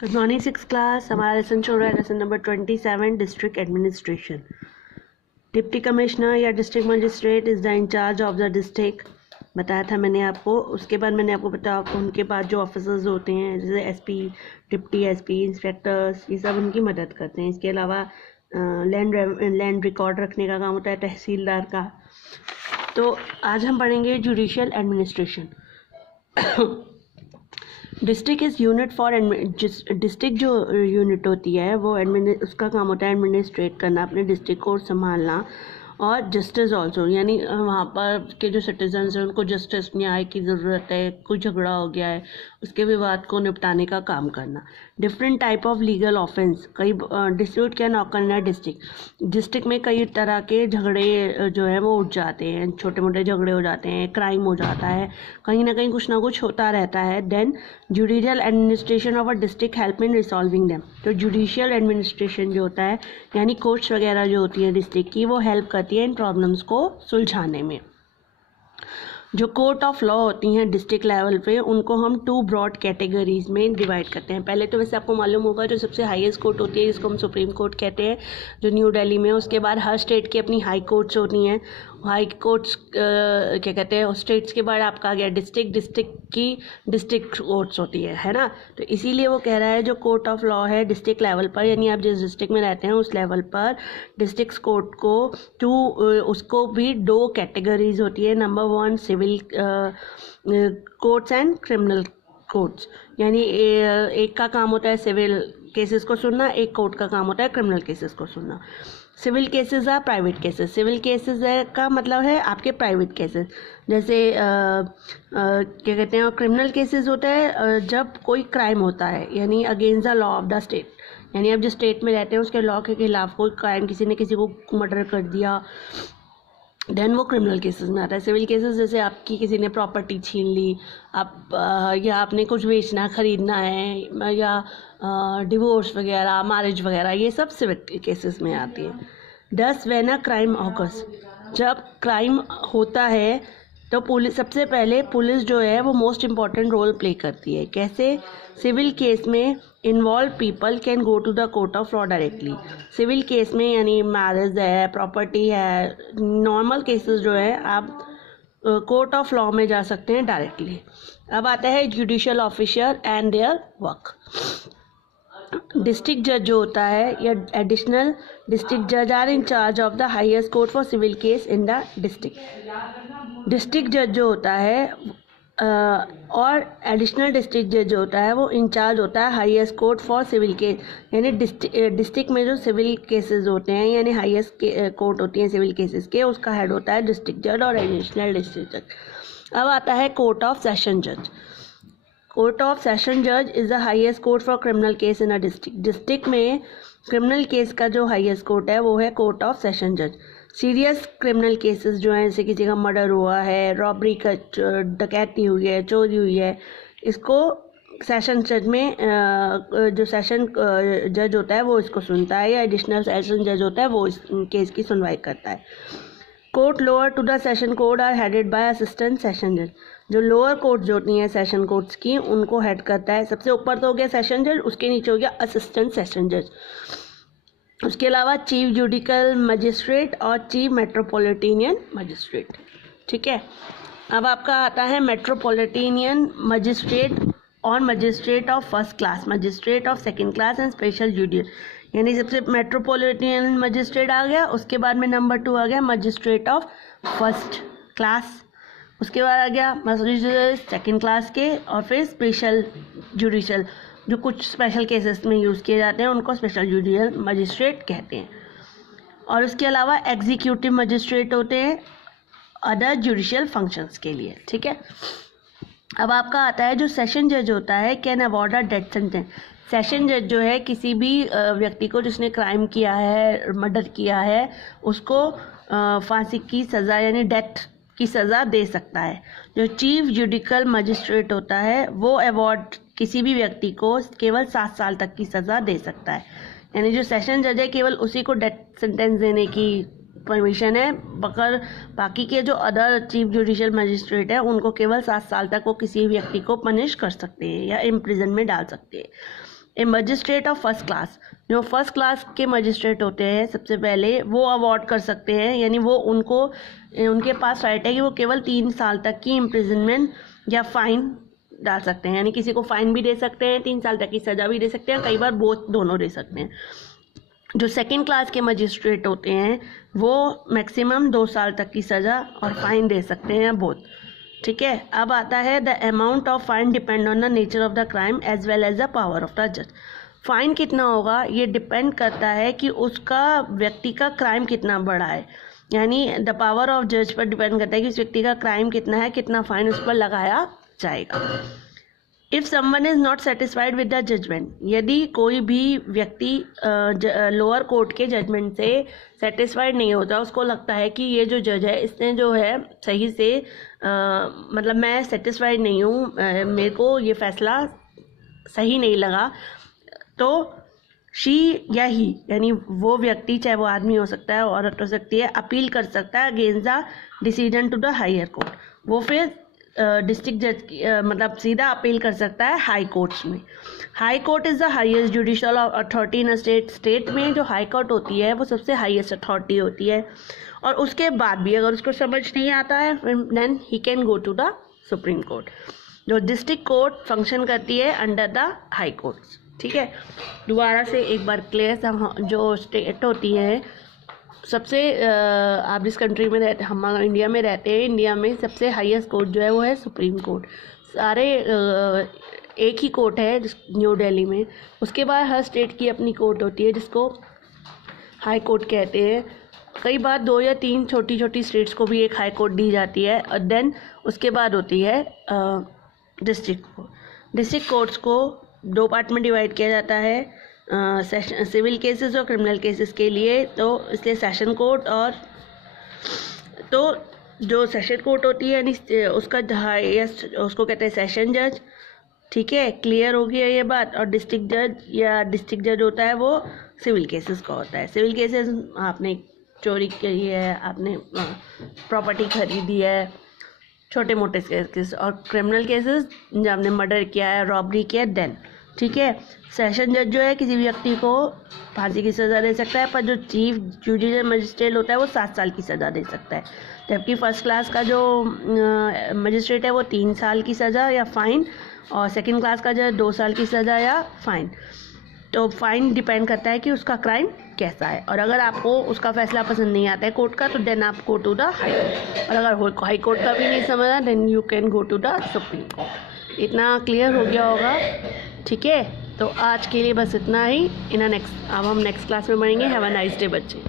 Good morning six class. हमारा lesson चल रहा है lesson number 27 district administration. Deputy commissioner या district magistrate is the incharge of the district, बताया था मैंने आपको। उसके बाद मैंने आपको बताया उनके बाद जो ऑफिसर्स होते हैं जैसे एसपी, डिप्टी एसपी, इंस्पेक्टर्स, ये सब उनकी मदद करते हैं। इसके अलावा लैंड रिकॉर्ड रखने का काम होता है तहसीलदार का। तो आज हम पढ़ेंगे judicial administration. District is unit for district जो यूनिट होती है वो उसका काम होता है एडमिनिस्ट्रेट करना, अपने डिस्ट्रिक्ट को संभालना। और जस्टिस ऑल्सो, यानी वहाँ पर के जो सिटीजन्स हैं उनको जस्टिस, न्याय की ज़रूरत है, कोई झगड़ा हो गया है उसके विवाद को निपटाने का काम करना। Different type of legal offence, कई dispute can occur in district में कई तरह के झगड़े जो है वो उठ जाते हैं, छोटे मोटे झगड़े हो जाते हैं, क्राइम हो जाता है, कहीं ना कुछ होता रहता है। Then judicial administration of a district help in resolving them. तो जुडिशियल एडमिनिस्ट्रेशन जो होता है यानी कोर्ट्स वगैरह जो होती है डिस्ट्रिक्ट की, वो हेल्प करती है इन प्रॉब्लम्स को सुलझाने में। जो कोर्ट ऑफ लॉ होती हैं डिस्ट्रिक्ट लेवल पे, उनको हम 2 ब्रॉड कैटेगरीज में डिवाइड करते हैं। पहले तो वैसे आपको मालूम होगा जो सबसे हाईएस्ट कोर्ट होती है जिसको हम सुप्रीम कोर्ट कहते हैं, जो न्यू दिल्ली में। उसके बाद हर स्टेट की अपनी हाई कोर्ट्स होती हैं। हाई कोर्ट्स क्या कहते हैं, स्टेट्स के बाद आपका आ गया डिस्ट्रिक्ट की डिस्ट्रिक्ट कोर्ट्स होती है ना। तो इसीलिए वो कह रहा है जो कोर्ट ऑफ लॉ है डिस्ट्रिक्ट लेवल पर, यानी आप जिस डिस्ट्रिक्ट में रहते हैं उस लेवल पर डिस्ट्रिक्ट कोर्ट को उसको भी 2 कैटेगरीज होती है। Number 1 civil courts and criminal courts, यानी एक का काम होता है सिविल केसेस को सुनना, एक कोर्ट का काम होता है क्रिमिनल केसेस को सुनना। सिविल केसेस है प्राइवेट केसेस। सिविल केसेस है का मतलब है आपके प्राइवेट केसेस, जैसे क्या कहते हैं। क्रिमिनल केसेस होता है जब कोई क्राइम होता है, यानी against the law of the state, यानी आप जिस स्टेट में रहते हैं उसके लॉ के खिलाफ कोई क्राइम, किसी ने किसी को मर्डर कर दिया, देन वो क्रिमिनल केसेस में आता है। सिविल केसेस जैसे आपकी किसी ने प्रॉपर्टी छीन ली, आप या आपने कुछ बेचना खरीदना है, या डिवोर्स वगैरह, मैरिज वगैरह, ये सब सिविल केसेस में आती है। 10 व्हेन अ क्राइम ऑकर्स, जब क्राइम होता है तो पुलिस, सबसे पहले पुलिस जो है वो मोस्ट इम्पॉर्टेंट रोल प्ले करती है। कैसे? सिविल केस में involve people can go to the court of law directly. Civil case में यानी मैरिज है, प्रॉपर्टी है, नॉर्मल केसेस जो है आप कोर्ट ऑफ लॉ में जा सकते हैं डायरेक्टली। अब आता है judicial officer and their work. District जज जो होता है या एडिशनल डिस्ट्रिक्ट जज are in charge of the highest court for civil case in the district. District जज जो होता है और एडिशनल डिस्ट्रिक्ट जज जो होता है वो इंचार्ज होता है highest court for civil case, यानी डिस्ट्रिक्ट में जो सिविल केसेस होते हैं यानी हाईएस्ट कोर्ट होती हैं सिविल केसेस के, उसका हेड होता है डिस्ट्रिक्ट जज और एडिशनल डिस्ट्रिक्ट जज। अब आता है कोर्ट ऑफ सेशन जज। कोर्ट ऑफ सेशन जज is the highest court for criminal case in a district. District में क्रिमिनल केस का जो हाईएस्ट कोर्ट है वो है कोर्ट ऑफ सेशन जज। सीरियस क्रिमिनल केसेस जो हैं, जैसे किसी का मर्डर हुआ है, रॉबरी का, डकैती हुई है, चोरी हुई है, इसको सेशन जज में जो सेशन जज होता है वो इसको सुनता है, या एडिशनल सेशन जज होता है वो इस केस की सुनवाई करता है। Court lower to the session court are headed by assistant session जज। जो लोअर कोर्ट जो होती हैं सेशन कोर्ट्स की, उनको हेड करता है, सबसे ऊपर तो हो गया सेशन जज, उसके नीचे हो गया असिस्टेंट सेशन जज। उसके अलावा चीफ जुडिकल मजिस्ट्रेट और चीफ मेट्रोपॉलिटनियन मजिस्ट्रेट। ठीक है। अब आपका आता है मेट्रोपॉलिटनियन मजिस्ट्रेट और magistrate of first class, magistrate of second class and special judicial, यानी सबसे मेट्रोपॉलिटनियन मजिस्ट्रेट आ गया, उसके बाद में नंबर 2 आ गया मजिस्ट्रेट ऑफ फर्स्ट क्लास, उसके बाद आ गया मजिस्ट्रेट सेकंड क्लास के, और फिर स्पेशल जुडिशियल, जो कुछ स्पेशल केसेस में यूज़ किए जाते हैं उनको स्पेशल जुडिशियल मजिस्ट्रेट कहते हैं। और उसके अलावा एग्जीक्यूटिव मजिस्ट्रेट होते हैं अदर जुडिशियल फंक्शंस के लिए। ठीक है। अब आपका आता है जो सेशन जज होता है, can award a death sentence. Session जज जो है किसी भी व्यक्ति को जिसने क्राइम किया है, मर्डर किया है, उसको फांसी की सज़ा यानी डेथ की सज़ा दे सकता है। जो चीफ जुडिकल मजिस्ट्रेट होता है वो अवॉर्ड किसी भी व्यक्ति को केवल 7 साल तक की सज़ा दे सकता है, यानी जो सेशन जज है केवल उसी को डेथ सेंटेंस देने की परमिशन है, मगर बाकी के जो अदर चीफ जुडिशियल मजिस्ट्रेट है उनको केवल 7 साल तक वो किसी व्यक्ति को पनिश कर सकते हैं या इम्प्रिजन में डाल सकते हैं। ए मजिस्ट्रेट ऑफ फर्स्ट क्लास, जो फर्स्ट क्लास के मजिस्ट्रेट होते हैं सबसे पहले वो अवॉर्ड कर सकते हैं, यानी वो उनके पास राइट है कि वो केवल 3 साल तक की इम्प्रिजनमेंट या फाइन डाल सकते हैं, यानी किसी को फाइन भी दे सकते हैं, 3 साल तक की सज़ा भी दे सकते हैं, कई बार दोनों दे सकते हैं। जो सेकंड क्लास के मजिस्ट्रेट होते हैं वो मैक्सिमम 2 साल तक की सज़ा और फाइन दे सकते हैं बोथ। ठीक है, अब आता है the amount of fine depend on the nature of the crime as well as the power of the जज। फाइन कितना होगा ये डिपेंड करता है कि उसका व्यक्ति का क्राइम कितना बड़ा है, यानी द पावर ऑफ जज पर डिपेंड करता है कि उस व्यक्ति का क्राइम कितना है, कितना फाइन उस पर लगाया जाएगा। If someone is not satisfied with the judgement, यदि कोई भी व्यक्ति लोअर कोर्ट के जजमेंट से सेटिस्फाइड नहीं होता, उसको लगता है कि ये जो जज है इसने जो है सही से मतलब मैं सेटिस्फाइड नहीं हूँ, मेरे को ये फैसला सही नहीं लगा, तो शी या ही यानी वो व्यक्ति, चाहे वो आदमी हो सकता है औरत हो सकती है, अपील कर सकता है against the decision to the higher court. वो फिर डिस्ट्रिक्ट जज मतलब सीधा अपील कर सकता है हाई कोर्ट्स में। High court is the highest judicial authority in a state. State में जो हाई कोर्ट होती है वो सबसे हाईएस्ट अथॉरिटी होती है, और उसके बाद भी अगर उसको समझ नहीं आता है then he can go to the supreme court. जो डिस्ट्रिक्ट कोर्ट फंक्शन करती है अंडर द हाई कोर्ट्स। ठीक है, दोबारा से एक बार क्लियर, जो स्टेट होती है सबसे आप जिस कंट्री में रहते, हम इंडिया में रहते हैं, इंडिया में सबसे हाईएस्ट कोर्ट जो है वो है सुप्रीम कोर्ट। सारे एक ही कोर्ट है न्यू दिल्ली में। उसके बाद हर स्टेट की अपनी कोर्ट होती है जिसको हाई कोर्ट कहते हैं। कई बार 2 या 3 छोटी छोटी स्टेट्स को भी एक हाई कोर्ट दी जाती है, और देन उसके बाद होती है डिस्ट्रिक्ट कोर्ट। डिस्ट्रिक्ट कोर्ट्स को 2 पार्ट में डिवाइड किया जाता है, सिविल केसेस और क्रिमिनल केसेस के लिए। तो इसलिए सेशन कोर्ट और तो जो सेशन कोर्ट होती है यानी उसका हाईएस्ट उसको कहते हैं सेशन जज। ठीक है, क्लियर हो गया ये बात। और डिस्ट्रिक्ट जज या डिस्ट्रिक्ट जज होता है वो सिविल केसेस का होता है। सिविल केसेस आपने चोरी की है, आपने प्रॉपर्टी खरीदी है, छोटे मोटे केसेस। और क्रिमिनल केसेस जब आपने मर्डर किया है, रॉबरी किया है, देन। ठीक है, सेशन जज जो है किसी व्यक्ति को फांसी की सज़ा दे सकता है, पर जो चीफ जुडिशियल मजिस्ट्रेट होता है वो 7 साल की सज़ा दे सकता है। जबकि फर्स्ट क्लास का जो मजिस्ट्रेट है वो 3 साल की सज़ा या फाइन, और सेकंड क्लास का जो 2 साल की सज़ा या फाइन। तो फाइन डिपेंड करता है कि उसका क्राइम कैसा है, और अगर आपको उसका फैसला पसंद नहीं आता है कोर्ट का तो देन आप go to the high court, और अगर हाई कोर्ट का भी नहीं समझा then you can go to the supreme court. इतना क्लियर हो गया होगा। ठीक है, तो आज के लिए बस इतना ही। अब हम नेक्स्ट क्लास में बढ़ेंगे। हैव अ नाइस डे बच्चे।